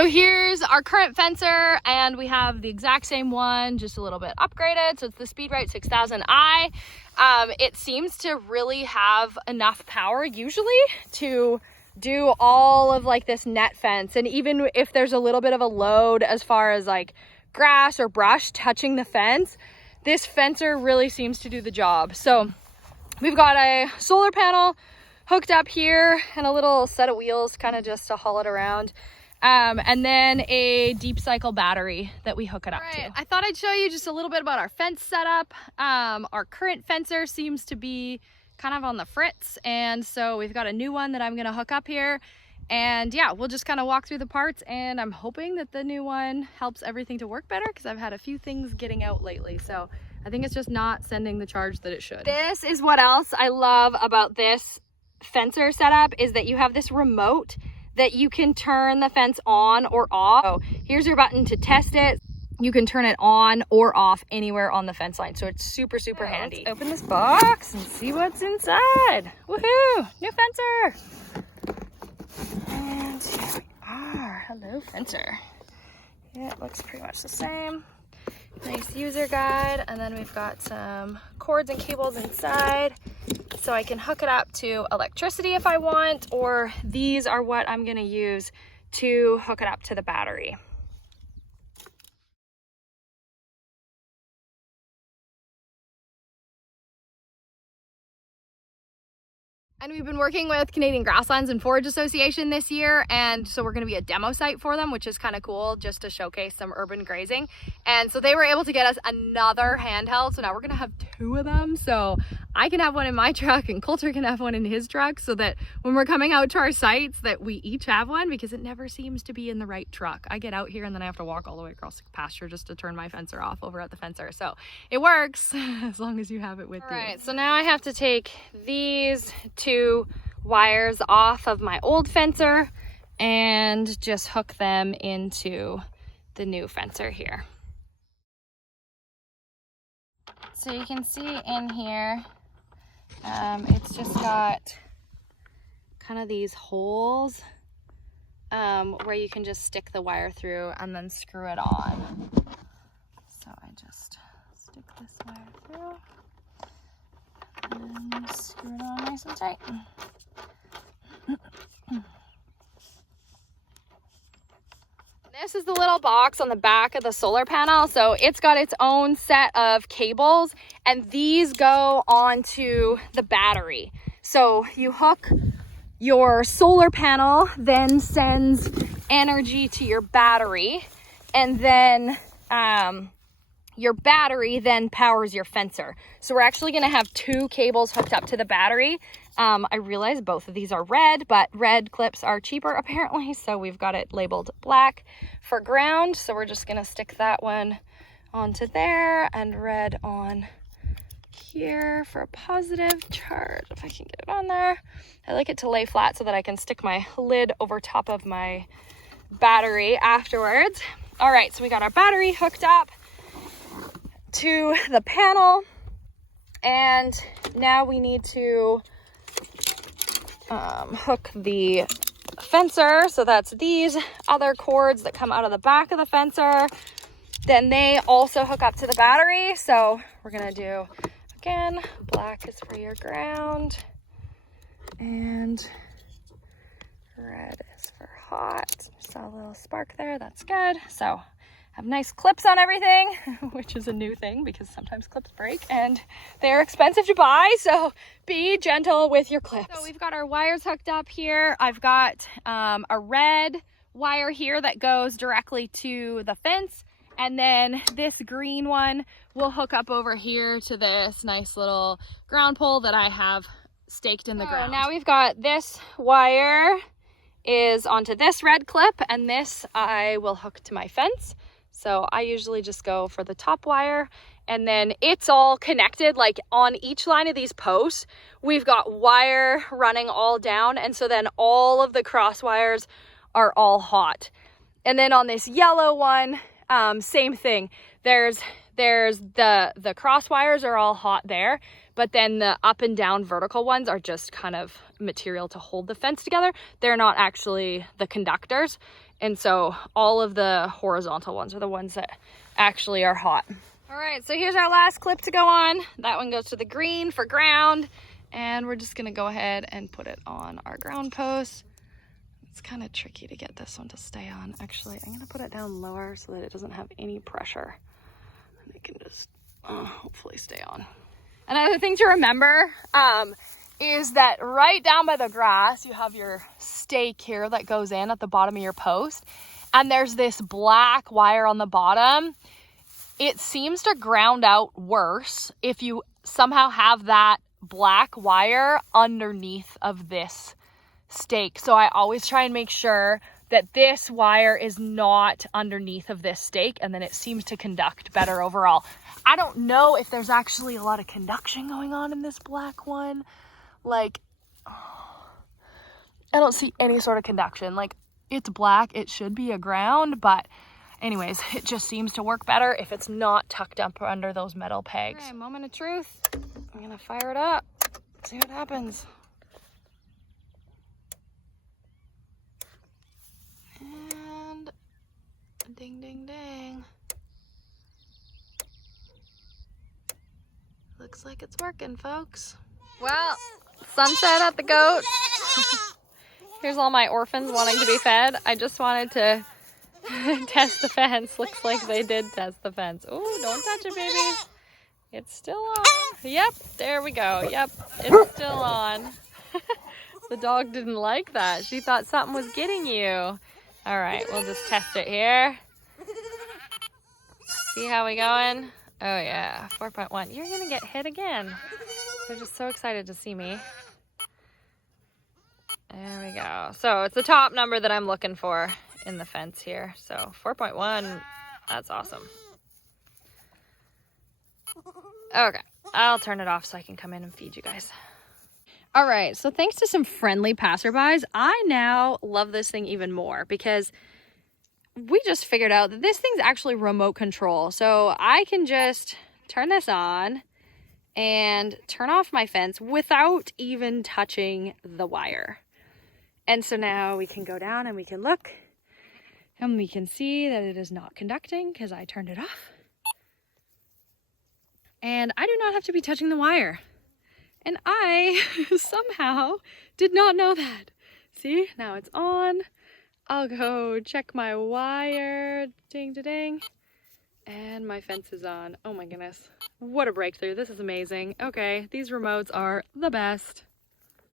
So here's our current fencer, and we have the exact same one, just a little bit upgraded. So it's the Speedrite 6000i. It seems to really have enough power usually to do all of like this net fence. And even if there's a little bit of a load as far as like grass or brush touching the fence, this fencer really seems to do the job. So we've got a solar panel hooked up here and a little set of wheels kind of just to haul it around. And then a deep cycle battery that we hook it up to. I thought I'd show you just a little bit about our fence setup. Our current fencer seems to be kind of on the fritz, and so we've got a new one that I'm gonna hook up here. And yeah, we'll just kind of walk through the parts, and I'm hoping that the new one helps everything to work better, because I've had a few things getting out lately. So I think it's just not sending the charge that it should. This is what else I love about this fencer setup, is that you have this remote that you can turn the fence on or off. So here's your button to test it. You can turn it on or off anywhere on the fence line. So it's super, super handy. Let's open this box and see what's inside. Woohoo! New fencer! And here we are. Hello, fencer. Yeah, it looks pretty much the same. Nice user guide. And then we've got some cords and cables inside, so I can hook it up to electricity if I want, or these are what I'm gonna use to hook it up to the battery. And we've been working with Canadian Grasslands and Forage Association this year, and so we're going to be a demo site for them, which is kind of cool, just to showcase some urban grazing. And so they were able to get us another handheld, so now we're going to have 2 of them. So I can have one in my truck and Coulter can have one in his truck, so that when we're coming out to our sites that we each have one, because it never seems to be in the right truck. I get out here and then I have to walk all the way across the pasture just to turn my fencer off over at the fencer. So it works as long as you have it with you. All right, so now I have to take these 2 wires off of my old fencer and just hook them into the new fencer here. So you can see in here, it's just got kind of these holes where you can just stick the wire through and then screw it on. So I just stick this wire through and screw it on nice and tight. This is the little box on the back of the solar panel. So it's got its own set of cables, and these go onto the battery. So you hook your solar panel, then sends energy to your battery, and then your battery then powers your fencer. So we're actually going to have 2 cables hooked up to the battery. I realize both of these are red, but red clips are cheaper apparently, so we've got it labeled black for ground. So we're just going to stick that one onto there and red on here for a positive charge, if I can get it on there. I like it to lay flat so that I can stick my lid over top of my battery afterwards. All right, so we got our battery hooked up to the panel, and now we need to hook the fencer. So that's these other cords that come out of the back of the fencer. Then they also hook up to the battery. So we're gonna do, again, black is for your ground and red is for hot. Saw a little spark there, that's good. So have nice clips on everything, which is a new thing because sometimes clips break and they're expensive to buy, so be gentle with your clips. So we've got our wires hooked up here. I've got a red wire here that goes directly to the fence, and then this green one will hook up over here to this nice little ground pole that I have staked in the ground. Now we've got this wire is onto this red clip, and this I will hook to my fence. So I usually just go for the top wire, and then it's all connected. Like on each line of these posts, we've got wire running all down, and so then all of the cross wires are all hot. And then on this yellow one, same thing. There's the cross wires are all hot there, but then the up and down vertical ones are just kind of material to hold the fence together. They're not actually the conductors. And so all of the horizontal ones are the ones that actually are hot. All right, so here's our last clip to go on. That one goes to the green for ground. And we're just gonna go ahead and put it on our ground post. It's kind of tricky to get this one to stay on. Actually, I'm gonna put it down lower so that it doesn't have any pressure. And it can just hopefully stay on. Another thing to remember is that right down by the grass, you have your stake here that goes in at the bottom of your post. And there's this black wire on the bottom. It seems to ground out worse if you somehow have that black wire underneath of this stake. So I always try and make sure that this wire is not underneath of this stake, and then it seems to conduct better overall. I don't know if there's actually a lot of conduction going on in this black one. Like, I don't see any sort of conduction. Like, it's black, it should be a ground, but anyways, it just seems to work better if it's not tucked up under those metal pegs. Okay, moment of truth. I'm gonna fire it up, see what happens. And ding, ding, ding. Looks like it's working, folks. Well, sunset at the goat. Here's all my orphans wanting to be fed. I just wanted to test the fence. Looks like they did test the fence. Oh, don't touch it, baby. It's still on. Yep, there we go. Yep, it's still on. The dog didn't like that. She thought something was getting you. All right, we'll just test it here. See how we going? Oh yeah, 4.1. You're gonna get hit again. They're just so excited to see me. There we go. So it's the top number that I'm looking for in the fence here. So 4.1, that's awesome. Okay, I'll turn it off so I can come in and feed you guys. All right, so thanks to some friendly passerbys, I now love this thing even more because we just figured out that this thing's actually remote control. So I can just turn this on and turn off my fence without even touching the wire. And so now we can go down and we can look and we can see that it is not conducting because I turned it off. And I do not have to be touching the wire. And I somehow did not know that. See, now it's on. I'll go check my wire. Ding, da, ding. And my fence is on. Oh my goodness. What a breakthrough. This is amazing. Okay, these remotes are the best.